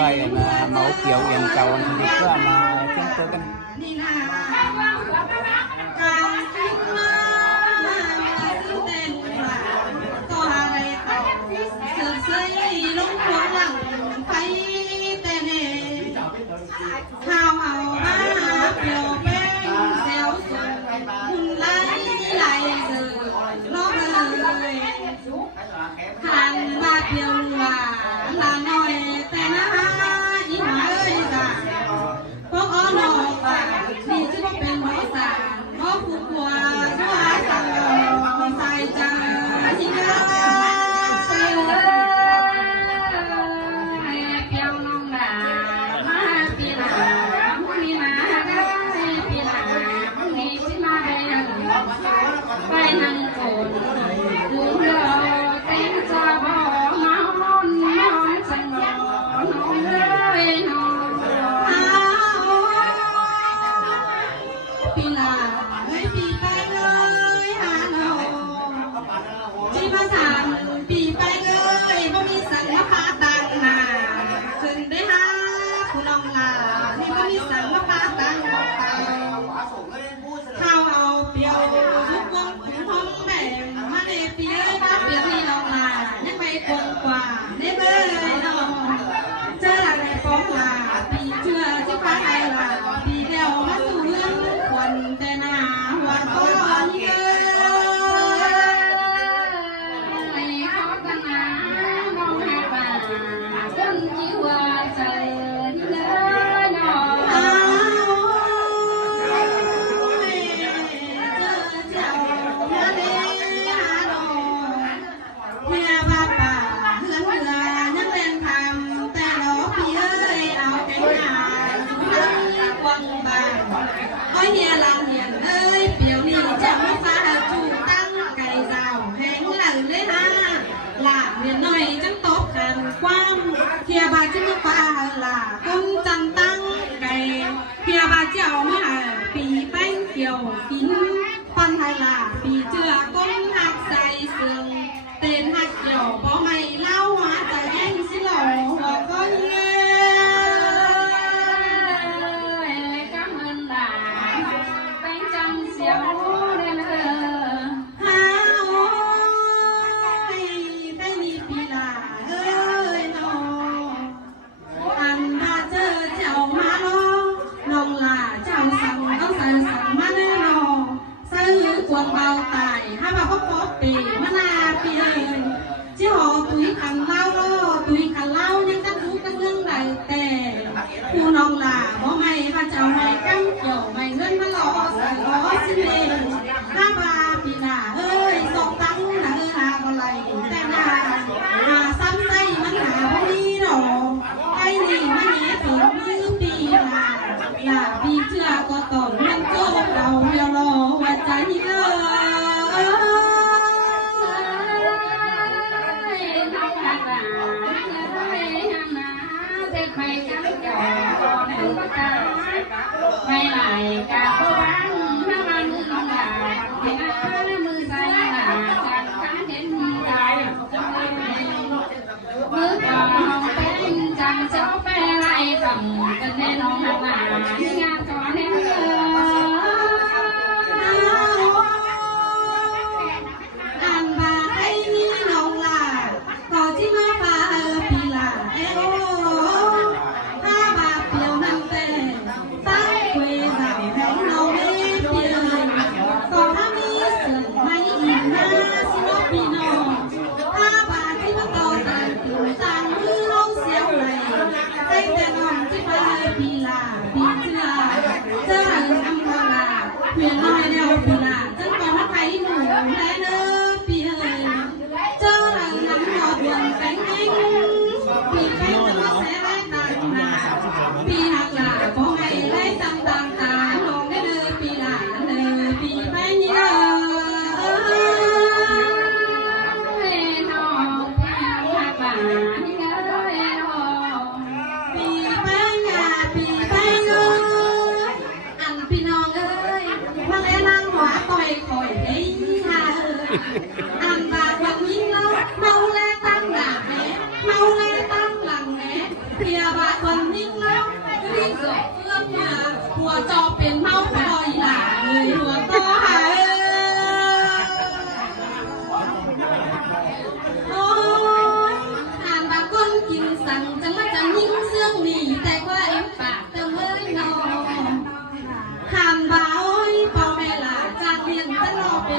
rồi là mẫu kiểu yên cầu thì biết là chúng tôi cần hào hào ba kiều bên xéo xuân lấy lại giờ lo đời hàng ba kiều là nói tên á ý mà ơi già có nọ và đi chứ có bên đó già có phụ qua chúa già sai cha ý quê vào hãy nấu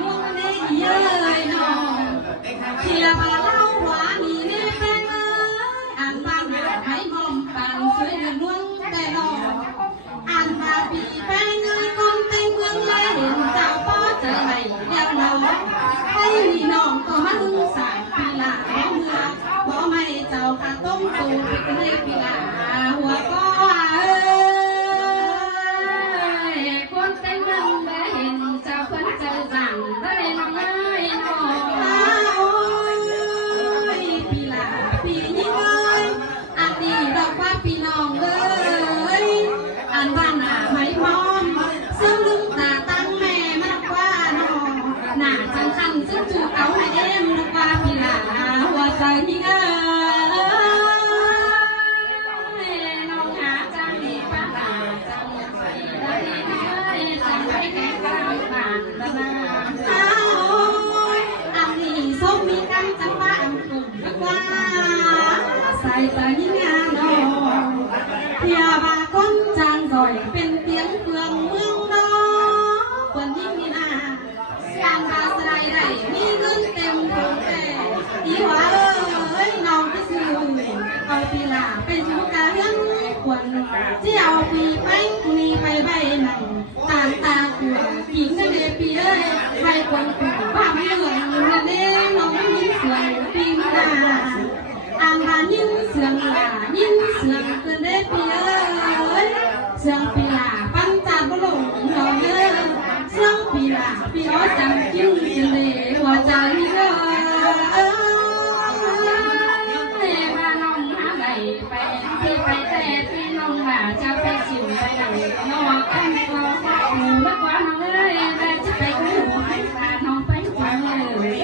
ม่วงเนยเย้ยน้องเทียบเล่าหวานนี่เนยเป็นเอ้ยอ่านบ้านให้มอมปันช่วยเดือนล่วงแต่น้องอ่านบาปีแป้งเอ้ยคนเต็มเมืองเลยเห็นเจ้าป้อเจอไหนเดียวน้องให้มีน้องก็มาหึงสายปีหลาน้องเมืองบ่ไม่เจ้าค่ะต้มตูเป็นเรียกปีหลาหัวก็เอ้ยคนเต็มเมืองเลยเห็นเจ้าคนเจอสั่งเลยน้องเอ้ยน้องโอ้ยปีหลาปีนี้เอ้ยอันนี้ดอกว่าปีน้องเอ้ยอันบ้านหน้าไม่มอมซึ่งลืมตาตั้งแม่มากกว่าน้องหน้าจังคันซึ่งจูเอาให้เอ็มมากกว่าปีหลาหัวใจที่เอ้ยน้องหาจังดีป้าหลาจังสีได้เอ้ยจังไปแก่กลางบ้านละนาโอ้ยอันนี้ส้มมีกันจังบ้านกลุ่มมากกว่าใส่ตายิ่งงานน้องเพียบาคนจางก่อยเป็นเตียงเฟืองเมืองน้องคนยิ่งมีหน้าการบาสไลด์ได้มีเงินเต็มถุงแต่อีหวาเอ้ยน้องไปซื้อเอาปีหลาไปสู่กาเฮือนควรที่เอาปีไปมีไปใบหนังต่างตาขวดกินกันเลยปีเอ้ยใบควรขวดผ้าไม่เหลืองเงินเด้น้องยิ้มเสืองปีหน้าอ่างบานยิ้มเสืองหลายิ้มเสืองเกินได้ปีเอ้ยเสืองปีหลาปั้นจานบะหลงน้องเอ้ยเสืองปีหลาปีอ้อจังจิ้มจิเลหัวใจเอ้ยมาน้องหาไหลไปที่ไปแต่ที่น้องหลาจะไปสิวไปไหนน้องกันก็หนูมากกว่าน้องเอ้ยแต่จะไปกู้ตาน้องไปจังเลย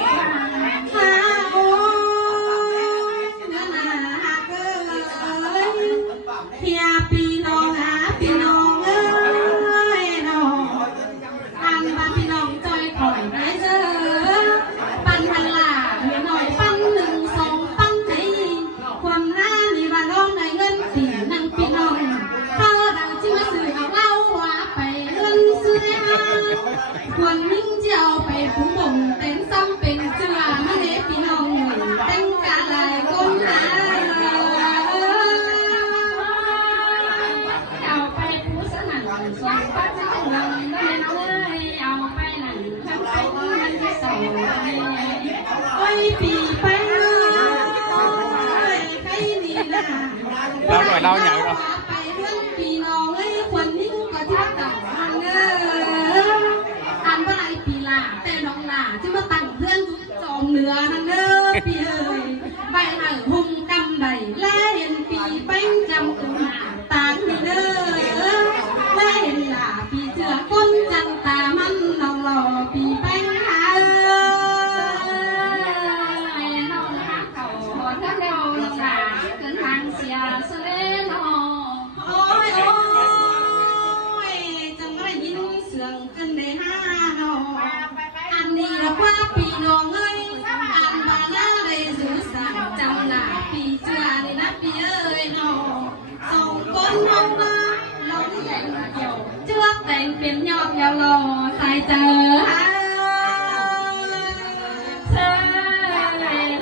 โอ้ยเงินหักเอ้ยเพียปีน้องหาปีน้องเอ้ยน้องอันบ้านพี่น้องจอยคอยได้เจอปันพันลาเหลือหน่อยปันหนึ่งสองปันใจความหน้านี่ว่าน้องได้เงินตีนั่งพี่น้องเธอดังที่มาซื้อเอาเล่าว่าไปเงินซื้อควรนิ่งเจียวไปผู้บ่งเต้นซ้ำเป็นเจือไม่ได้พี่น้องเต้นกาลายก้มหาเอาไปผู้สนั่นส่งปัจจัยเงินได้น้องเอ้ยเอาไปนั่นทั้งไปเงินที่สองโอ้ยปีไปเลยใครนี่นะเราหน่อยเราใหญ่เราไปเรื่องปีน้องเอ้ยคนนิ่งก็ที่ต่างกันเด้ออันว่าไรปีลาแต่น้องลาที่มาตั้งเพื่อนทุกจอมเหนือนั่นเด้อปีเอ้ยใบหน้าหุ่มกำใดและเห็นปีเป็นจำตัวหน้าตาที่เด้อและเห็นลาปีเจือก้นจันตามันน้องหล่อปีเป็นหาน้องหาเขาหอนทั้งเราน้องลาเกินทางเสียเสลนอโอ้ยโอ้ยจังไรยินเสียงกันในห้าน้องอันนี้ละว่าปีน้องเอ้ยอันบานาได้สื่อสารจำหน้าปีเจือนี่นะปีเอ้ยน้องส่งก้นน้องมาลงแต่งเกี่ยวเจือกแต่งเป็นยอดยาวรอใส่เจอเธอ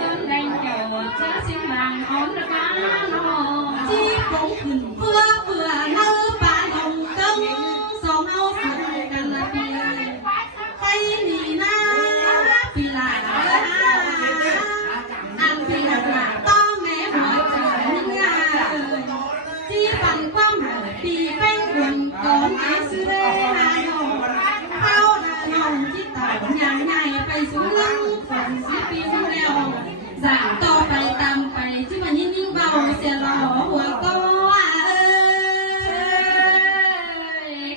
ล้นแดงเกี่ยวเจอสิ่งบางอ่อนระกาน้องที่คงขึ้นเพื่อเนื้อปลาหงตึงสองเอาฝืนกันละปีใครนี่นะปีหลาอันปีหลาต้องแม่หัวใจงาที่ปันความหาปีเป็นคนก่อนไอ้ซื้อได้หาโยเข้าหน้าน้องที่ต่างใหญ่ไปสู่เรื่องคนสิปีแล้วสั่งต่อไปตามไปที่มันยิ่งเบาเสียหล่อหัวก็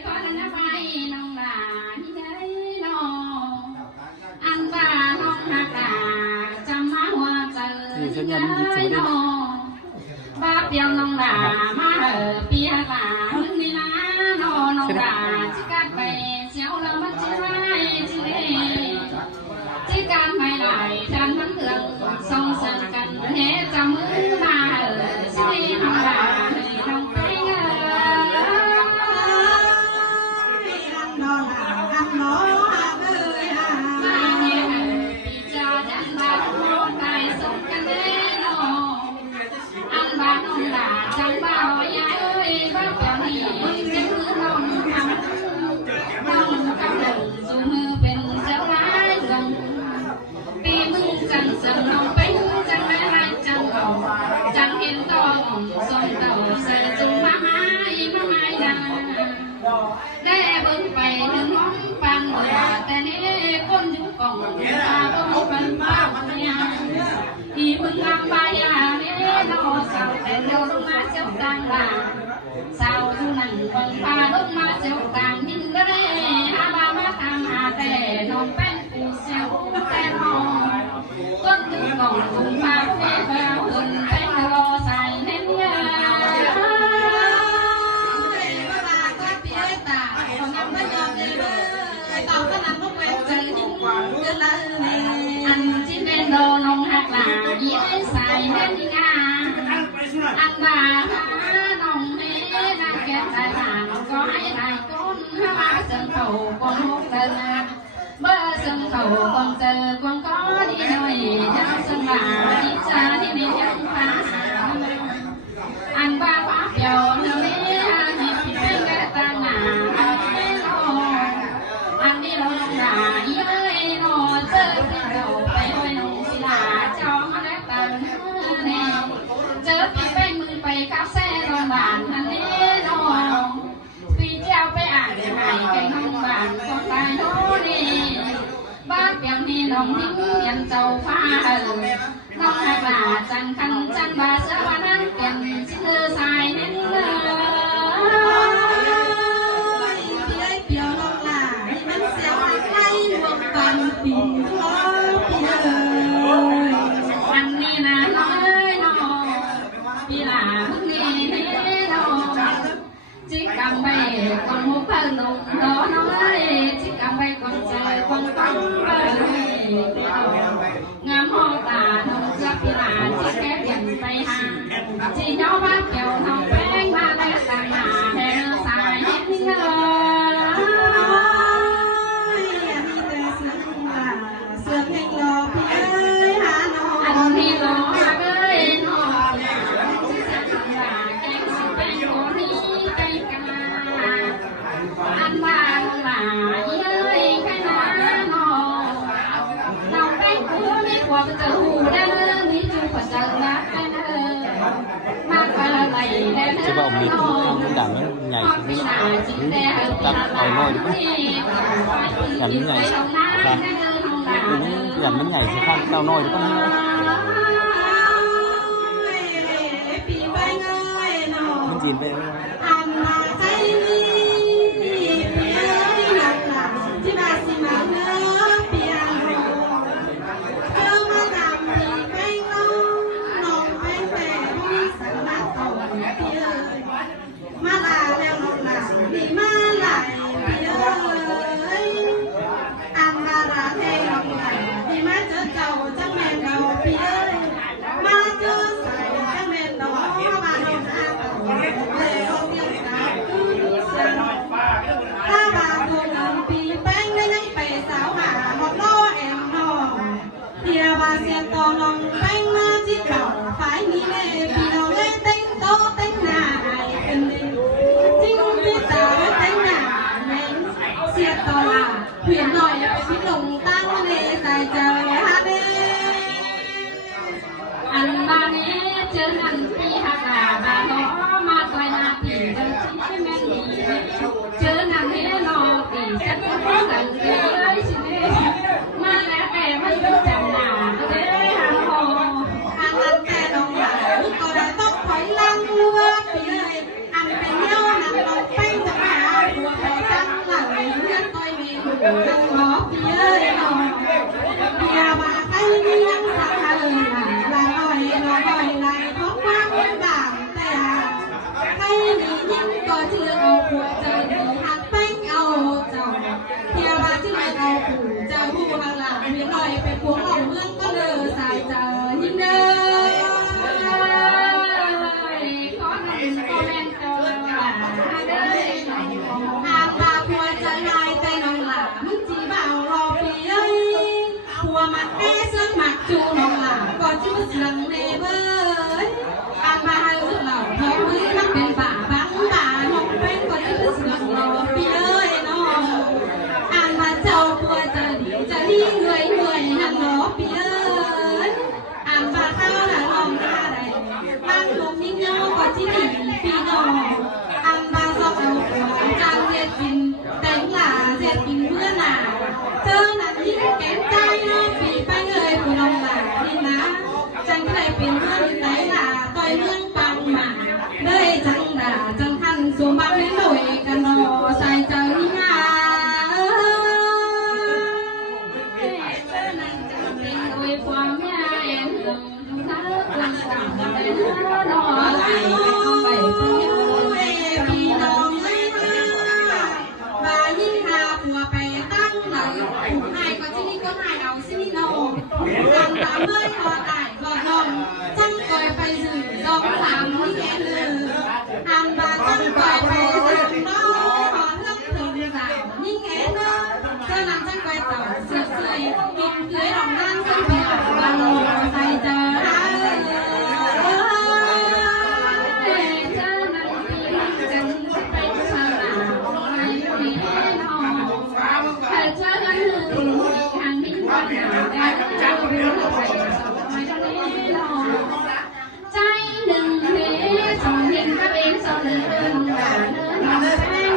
ขอทันไปน้องหลานที่ได้น้องอันว่าน้องหักจำมาหัวใจได้น้องบ้าเดียวน้องหลามาปีหักหลานี่นะน้องหลาที่กัดไปเสียวเรามาจีไรจีเล่ที่การไม่ไหลทันมันเถื่อนส่งสั่งกันเฮจำมือมาสิน้องหลาให้น้องไปเงยน้องหลาน้องหลาเอ้ย đèn đâu đông má chiếu càng là sao du nặng bằng pha đông má chiếu càng nhìn đây ha ba má tham hà tè non pen phù xéo ten hòn con đứng còn dùng pha phê vào gần pen lo xài nên anh chỉ nên đồ nông hạt là dễ xài nên nga anh bà nông hế đang kẹt đại bàng có ai đại con ba sân khẩu con hút tên bơ sân khẩu con chờ con có đi nơi cho sân bà đi xa đi nên dân phá anh ba quá phiêu nơi thì bên cái ta ngà anh đi lâu lâu là với nó chơi cái đầu bay bay nông xí là cho nó đẹp tận nè chơi cái bay mừng bay cao xe rồi bàn anh đi nó vì treo bay ảnh để hải cái nông bàn con tay nó đi bác em đi nông những em châu pha nông hai bà chẳng khăn chẳng bà sữa bà nắng kèm xin thơ xài nên anh đi là nói nó vì là hức đi thế nó chỉ cầm bay còn một phần lục đó nói chỉ cầm bay còn trời còn con ngắm hoa tà nông giáp vì là chỉ kép dần bay hàng chỉ nhó bát kẹo nông bánh ba lẽ tàng hà theo xài hết anh đi lo ơi nó kém sự bên của đi cây cà anh ba là ơi cái lá nó nào bên của đi qua cái từ hù đã đi chung phải chờ lá cái mà phải là này để chứ bà ông đi không đảm nó nhảy xuống tập hỏi ngồi đi giảm nó nhảy giảm nó nhảy sẽ khoan cao nồi được không mình nhìn về xem to lòng bánh chỉ cầu phải nghĩ mẹ vì đâu lấy tính to tính nài cần đi chính biết ta tính nài nên xem to là huyền nói phải biết lòng tăng để dài trời hát đi anh ba né chơi anh đi hát là ba nó mà tôi là thì đơn chỉ men đi chơi anh thế nó thì chắc có lần tới xin mà lẽ kẻ mới biết chẳng nào đừng ngó phía nhà bà thấy miếng sạch là nói lại thoát quang đảm tè thấy những có chưa âu của trời đi hạt bánh âu chồng nhà bà chứ lại âu phủ trời hù hàng là miếng nói phải cuống lòng hương có lờ xài chờ nhìn nơi có nằm comment hàng bà của trời này tay nồng là chỉ bảo rò phí ơi của mặt e sơn mặt chu nồng là còn chút lần nề bơi ăn ba hai ước lẩu thấu mới mắc bên bà vắng bà nồng bên còn chút lần rò phí ơi nó ăn ba châu của trời đi người hẳn rò phí ơi ăn ba thao là nồng ra đây mang một miếng nhau có chỉ phí nó ăn ba dọc đầu trang diệt bình đánh là diệt bình mưa nào thơ là những kém tay vì ba người của lòng là đi lá tranh cái này bình mưa đấy là tôi lương bằng ความแย่หึงดูท่าคนสั่งแต่นอนไหลไปเพื่อพี่น้องเลยนะบายิ่งหาผัวไปตั้งหลังผูกให้ก็ที่นี่ก็ให้เอาสินี่น้องตั้งตามเมื่อพอตายก็น้องจังคอยไปสื่อสองสามนี่แค่เลยหันมาจังคอยไปสื่อน้องขอเลือกถึงสาวนี่แค่เนอะเจ้านำจังคอยเต่าเสื่อเสื่อยกินเกลือดองนั่นก็เพียงบางใส่เจอใจหนึ่งเวสองเห็นก็เป็นสองหนึ่งน้องแป้ง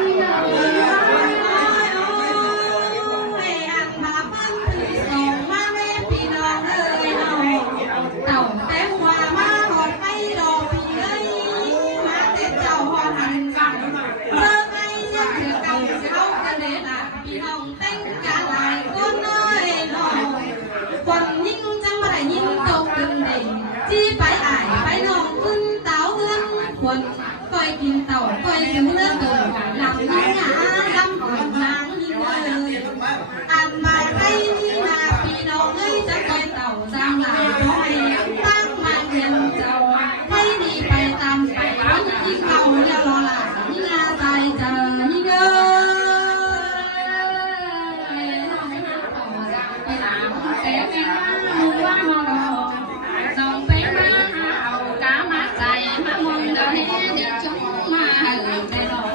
เต่าแต่หัวมาหอดไปดอกพี่เลยมาแต่เจ้าหอดหันกันเมื่อไงจะถือกันเจ้ากันเด็ดพี่น้องแต่งกันหลายคนเลยน้องคนยิ่งจังมาได้ยิ่งตกดึงเด่นจี้ไปอ่ายไปน้องขึ้นเต่าเงินควรคอยกินเต่าคอยซื้อเนื้อตัวหลังยิ่งหาลำหอยนางยิ่งเลยอันมาใครยิ่งมาพี่น้องเอ้ยจะคอยเต่าสร้างหลายร้อยตั้งมาเรียนเจ้าให้ดีไปตามไปวันที่เขาจะรอหลานยิ่งอาใจเจอยิ่งเอ้แต่เป็นมือว่ามองส่งไปมาเอากามาใจมามองเดินเด็กจุ๊มาแต่ดอก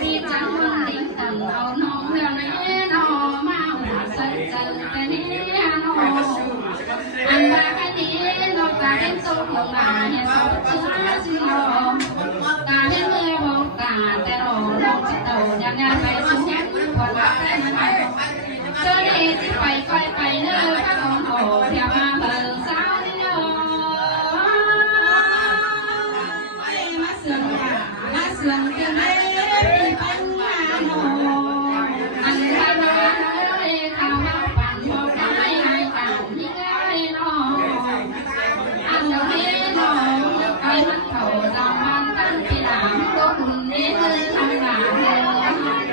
พี่จังมันดิ้งตันเอาน้องเดินนอมาหัวใส่ใจแต่นี่นออันว่าแค่นี้นอกจากเล่นโซ่ลงมาเห็นโซ่เชื่อสิลมตาเล่นมือบอกตาแต่รอลองจิตโตยังงานไปสุดแค่คนรักแต่มันเจอดีที่ไปค่อยไปเนื้อข้าของโหเที่ยวมาเบิ่งสาวที่เนื้อมาเสื่อมมาเสื่อมเกินเลยพี่ปัญญาโนอันว่าเลยข่าวว่าปั่นบอกได้ให้ต่างที่ได้นออันนี้น้องไปมันเข่าจำมันตั้งปีหลังก็หุ่นนี้เลยทำหลานเลย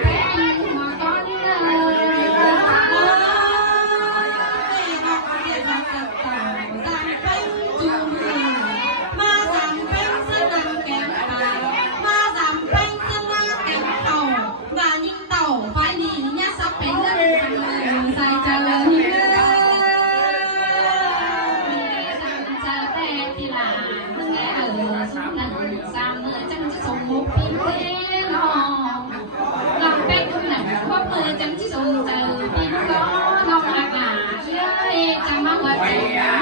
แป้งหัวก้อนเลยจังที่ส่งเจอพี่ก็น้องอากาศเยอะจังมาหัวใจ